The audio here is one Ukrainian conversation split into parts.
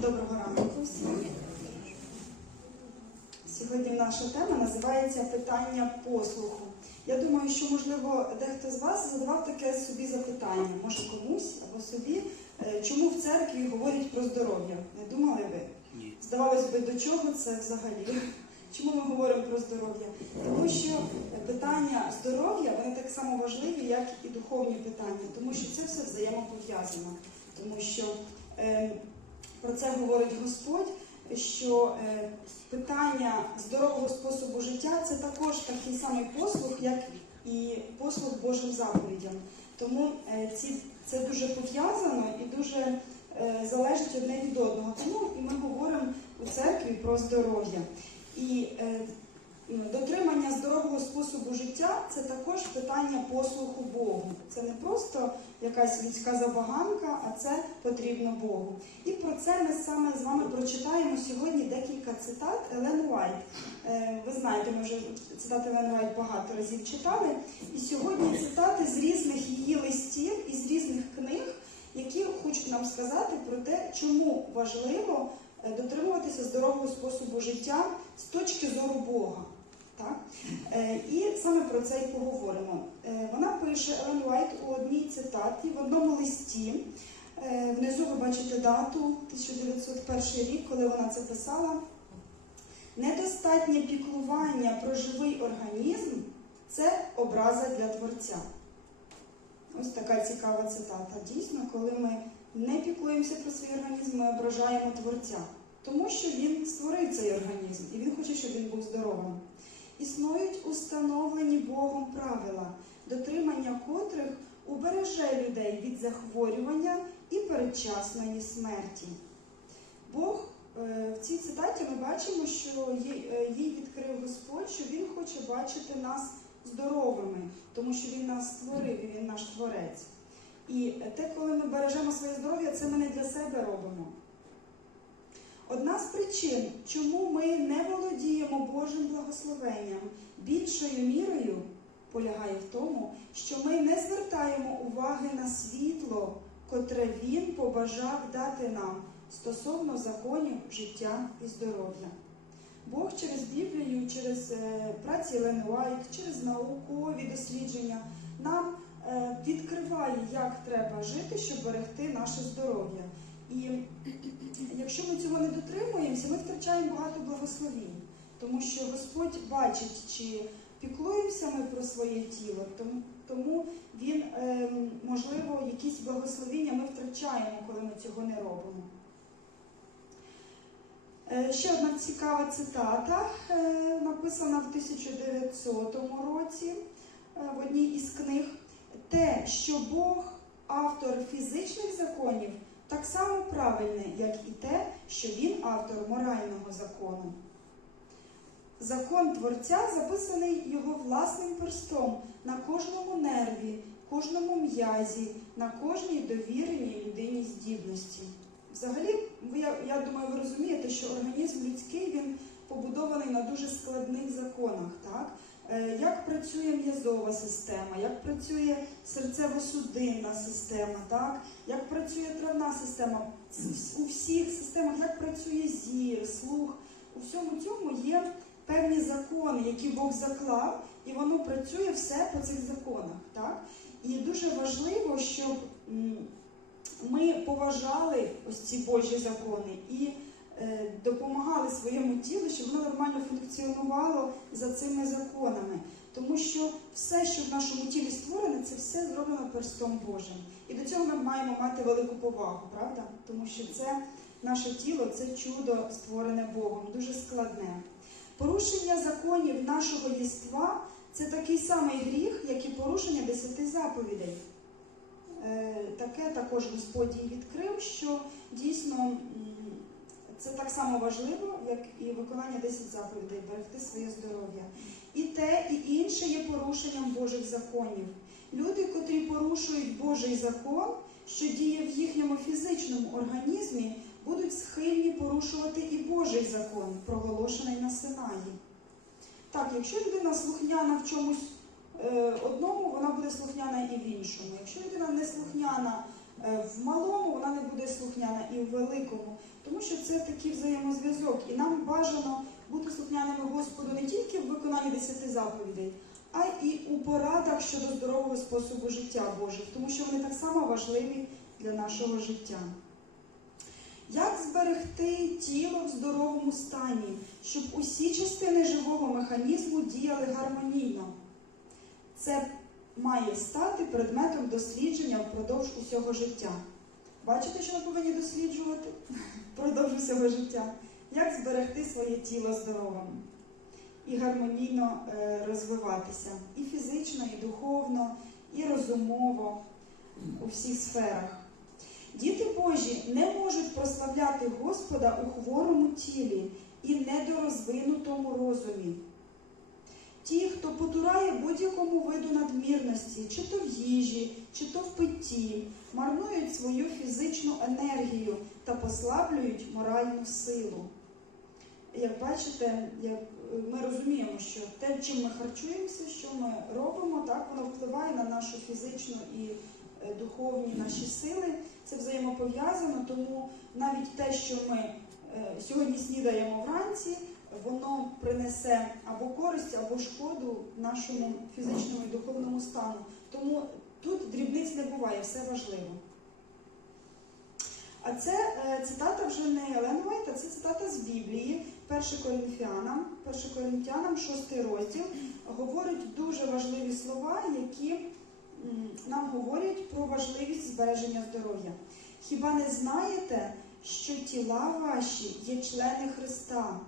Доброго ранку всім. Сьогодні наша тема називається питання послуху. Я думаю, що можливо дехто з вас задавав таке собі запитання, може комусь або собі, е, чому в церкві говорять про здоров'я? Не думали ви? Ні. Здавалось би, до чого це взагалі? Чому ми говоримо про здоров'я? Тому що питання здоров'я вони так само важливі, як і духовні питання, тому що це все взаємопов'язано. Тому що е, про це говорить Господь, що е, питання здорового способу життя це також такий самий послуг, як і послуг Божим заповідям. Тому е, ці, це дуже пов'язано і дуже е, залежить одне від одного. Тому і ми говоримо у церкві про здоров'я. І дотримання здорового способу життя це також питання послуху Богу. Це не просто якась людська забаганка, а це потрібно Богу. І про це ми саме з вами прочитаємо сьогодні декілька цитат Елен Уайт. Е, Ви знаєте, ми вже цитати Елен Уайт багато разів читали. І сьогодні цитати з різних її листів і з різних книг, які хочуть нам сказати про те, чому важливо е, дотримуватися здорового способу життя з точки зору Бога. Так? Е, І саме про це і поговоримо. Е, Вона пише Елен Уайт у одній цитаті в одному листі. Е, Внизу ви бачите дату 1901 рік, коли вона це писала. Недостатнє піклування про живий організм це образа для творця. Ось така цікава цитата. Дійсно, коли ми не піклуємося про свій організм, ми ображаємо творця, тому що він створив цей організм і він хоче, щоб він був здоровим. Існують установлені Богом правила, дотримання котрих убереже людей від захворювання і передчасної смерті. Бог е, в цій цитаті ми бачимо, що е, їй відкрив Господь, що Він хоче бачити нас здоровими, тому що Він нас створив, і Він наш творець. І те, коли ми бережемо своє здоров'я, це ми не для себе робимо. Одна з причин, чому ми не володіємо Божим благословенням більшою мірою, полягає в тому, що ми не звертаємо уваги на світло, котре Він побажав дати нам стосовно законів життя і здоров'я. Бог через Біблію, через е, праці Елен Уайт, через наукові дослідження нам е, відкриває, як треба жити, щоб берегти наше здоров'я. І якщо ми цього не дотримуємося, ми втрачаємо багато благословінь, тому що Господь бачить, чи піклуємося ми про своє тіло, тому, він, е, можливо, якісь благословіння ми втрачаємо, коли ми цього не робимо. Е, Ще одна цікава цитата, е, написана в 1900 році е, в одній із книг. Те, що Бог автор фізичних законів, так само правильне, як і те, що він автор морального закону. Закон Творця записаний його власним перстом на кожному нерві, кожному м'язі, на кожній довіреній людині здібності. Взагалі, я, я думаю, ви розумієте, що організм людський він побудований на дуже складних законах. Так? Е, Як працює м'язова система, як працює серцево-судинна система, так? як працює травна система, у всіх системах, як працює зір, слух, у всьому цьому є певні закони, які Бог заклав, і воно працює все по цих законах. Так? І дуже важливо, щоб ми поважали ось ці Божі закони і допомагали своєму тілу, щоб воно нормально функціонувало за цими законами. Тому що все, що в нашому тілі створене, це все зроблено перстом Божим. І до цього ми маємо мати велику повагу, правда? Тому що це наше тіло, це чудо створене Богом, дуже складне. Порушення законів нашого єства це такий самий гріх, як і порушення десяти заповідей. Е, Таке також Господь їй відкрив, що дійсно це так само важливо, як і виконання 10 заповідей, берегти своє здоров'я. І те, і інше є порушенням Божих законів. Люди, котрі порушують Божий закон, що діє в їхньому фізичному організмі, будуть схильні порушувати і Божий закон, проголошений на Синаї. Так, якщо людина слухняна в чомусь е, одному, вона буде слухняна і в іншому. Якщо людина не слухняна Е, В малому вона не буде слухняна і в великому, тому що це такий взаємозв'язок. І нам бажано бути слухняними Господу не тільки в виконанні десяти заповідей, а і у порадах щодо здорового способу життя Божих, тому що вони так само важливі для нашого життя. Як зберегти тіло в здоровому стані, щоб усі частини живого механізму діяли гармонійно? Це має стати предметом дослідження впродовж усього життя. Бачите, що ми повинні досліджувати впродовж усього життя? Як зберегти своє тіло здоровим і гармонійно е, розвиватися і фізично, і духовно, і розумово у всіх сферах. Діти Божі не можуть прославляти Господа у хворому тілі і недорозвинутому розумі. Ті, хто потурає будь-якому виду надмірності, чи то в їжі, чи то в питті, марнують свою фізичну енергію та послаблюють моральну силу. Як бачите, е, ми розуміємо, що те, чим ми харчуємося, що ми робимо, так воно впливає на нашу фізичну і е, духовні наші сили. Це взаємопов'язано, тому навіть те, що ми е, сьогодні снідаємо вранці, воно принесе або користь, або шкоду нашому фізичному і духовному стану. Тому тут дрібниць не буває, все важливо. А це е, цитата вже не Елен Уайт, а це цитата з Біблії, 1 Коринфянам, 1 Коринфянам, 6 розділ, говорить дуже важливі слова, які м, нам говорять про важливість збереження здоров'я. Хіба не знаєте, що тіла ваші є члени Христа?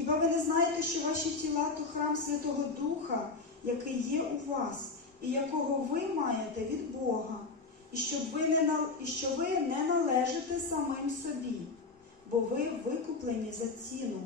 Хіба ви не знаєте, що ваші тіла то храм Святого Духа, який є у вас, і якого ви маєте від Бога, і що ви не, і що ви не належите самим собі, бо ви викуплені за ціну.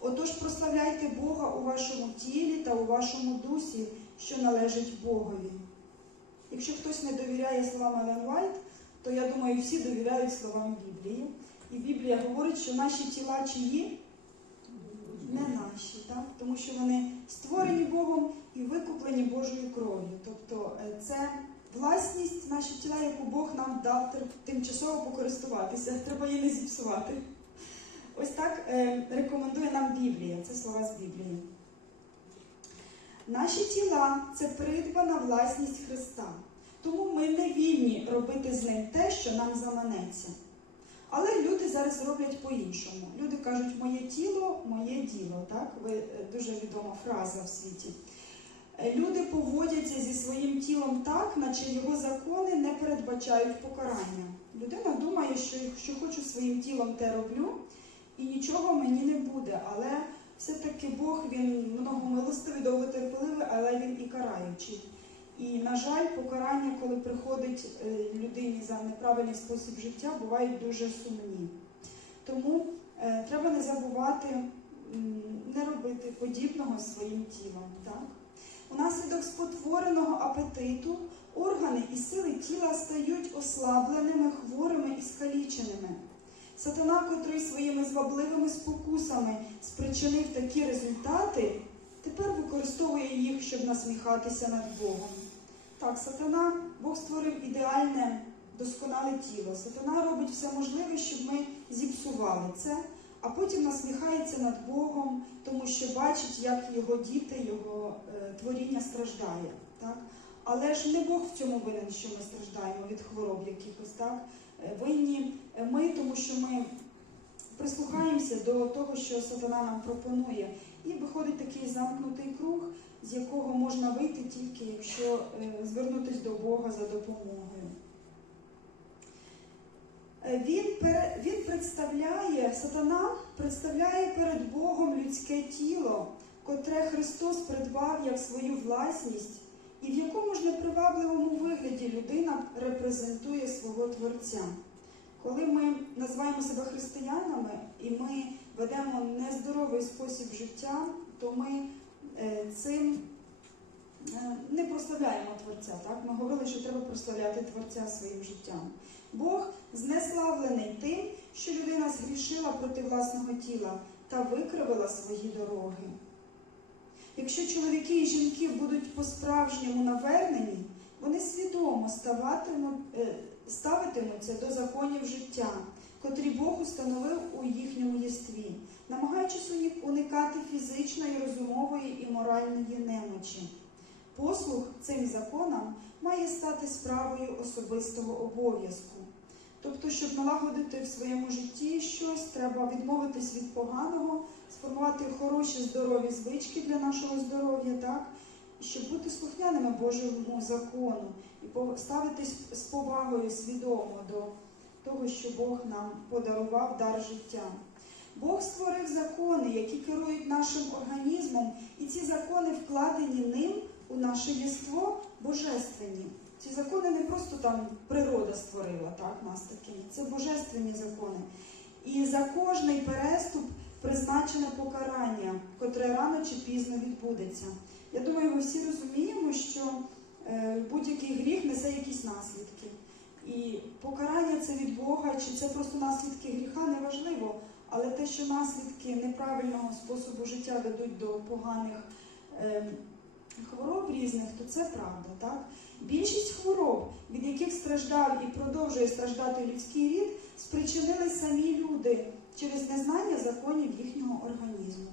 Отож прославляйте Бога у вашому тілі та у вашому дусі, що належить Богові. Якщо хтось не довіряє словам Елен Вайт, то я думаю, всі довіряють словам Біблії. І Біблія говорить, що наші тіла чиї? Не наші, так? тому що вони створені Богом і викуплені Божою кров'ю. Тобто е, це власність наші тіла, яку Бог нам дав тимчасово покористуватися. Треба її не зіпсувати. Ось так е, рекомендує нам Біблія. Це слова з Біблії. Наші тіла це придбана власність Христа. Тому ми не вільні робити з ним те, що нам заманеться. Але люди зараз роблять по-іншому. Люди кажуть, моє тіло, моє діло. Так? Ви, е, дуже відома фраза в світі. Е, Люди поводяться зі своїм тілом так, наче його закони не передбачають покарання. Людина думає, що якщо хочу своїм тілом те роблю, і нічого мені не буде. Але все-таки Бог він многомилостивий, довготерпеливий, але він і караючий. І, на жаль, покарання, коли приходить е, людині за неправильний спосіб життя, бувають дуже сумні. Тому е, треба не забувати не робити подібного своїм тілом. Так? Унаслідок спотвореного апетиту органи і сили тіла стають ослабленими, хворими і скаліченими. Сатана, котрий своїми звабливими спокусами спричинив такі результати, тепер використовує їх, щоб насміхатися над Богом. Так, сатана, Бог створив ідеальне, досконале тіло. Сатана робить все можливе, щоб ми зіпсували це, а потім насміхається над Богом, тому що бачить, як його діти, його е, творіння страждає. Так? Але ж не Бог в цьому винен, що ми страждаємо від хвороб якихось, так? Е, Винні ми, тому що ми прислухаємося до того, що сатана нам пропонує. І виходить такий замкнутий круг, з якого можна вийти тільки, якщо е, звернутися до Бога за допомогою. Е, Він, він представляє, сатана представляє перед Богом людське тіло, котре Христос придбав як свою власність, і в якому ж непривабливому вигляді людина репрезентує свого Творця. Коли ми називаємо себе християнами і ми ведемо нездоровий спосіб життя, то ми е, цим е, не прославляємо Творця. Так? Ми говорили, що треба прославляти Творця своїм життям. Бог знеславлений тим, що людина згрішила проти власного тіла та викривила свої дороги. Якщо чоловіки і жінки будуть по-справжньому навернені, вони свідомо ставатимуть, ставитимуться до законів життя, котрі Бог установив у їхньому єстві, намагаючись уникати фізичної, розумової і моральної немочі. Послуг цим законам має стати справою особистого обов'язку. Тобто, щоб налагодити в своєму житті щось, треба відмовитись від поганого, сформувати хороші здорові звички для нашого здоров'я, так? Щоб бути слухняними Божому закону і ставитись з повагою свідомо до того, що Бог нам подарував дар життя. Бог створив закони, які керують нашим організмом, і ці закони вкладені ним у наше єство божественні. Ці закони не просто там природа створила, так, нас такими. Це божественні закони. І за кожний переступ призначене покарання, котре рано чи пізно відбудеться. Я думаю, ми всі розуміємо, що е, будь-який гріх несе якісь наслідки. І покарання це від Бога, чи це просто наслідки гріха, неважливо. Але те, що наслідки неправильного способу життя ведуть до поганих е, хвороб різних, то це правда. Так? Більшість хвороб, від яких страждав і продовжує страждати людський рід, спричинили самі люди через незнання законів їхнього організму.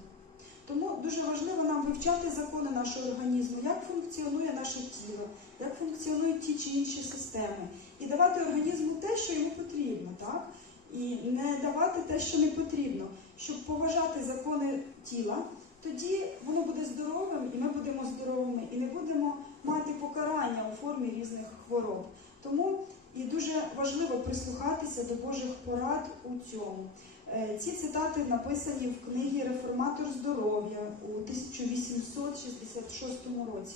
Тому дуже важливо нам вивчати закони нашого організму, як функціонує наше тіло, як функціонують ті чи інші системи, і давати організму те, що йому потрібно, так? І не давати те, що не потрібно, щоб поважати закони тіла, тоді воно буде здоровим, і ми будемо здоровими, і не будемо мати покарання у формі різних хвороб. Тому і дуже важливо прислухатися до Божих порад у цьому. Е, Ці цитати написані в книгі Реформатор здоров'я у 1866 році.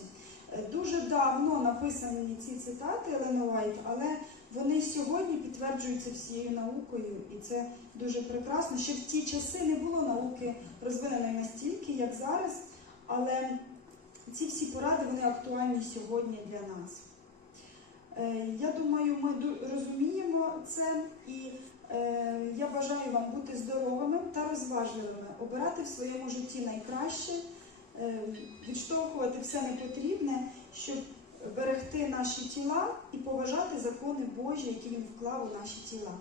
Е, Дуже давно написані ці цитати Елени Уайт, але вони сьогодні підтверджуються всією наукою, і це дуже прекрасно. Ще в ті часи не було науки розвиненої настільки, як зараз, але ці всі поради вони актуальні сьогодні для нас. Е, Я думаю, ми розуміємо це, і я бажаю вам бути здоровими та розважливими, обирати в своєму житті найкраще, е, відштовхувати все непотрібне, щоб берегти наші тіла і поважати закони Божі, які він вклав у наші тіла.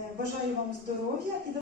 Е, Бажаю вам здоров'я і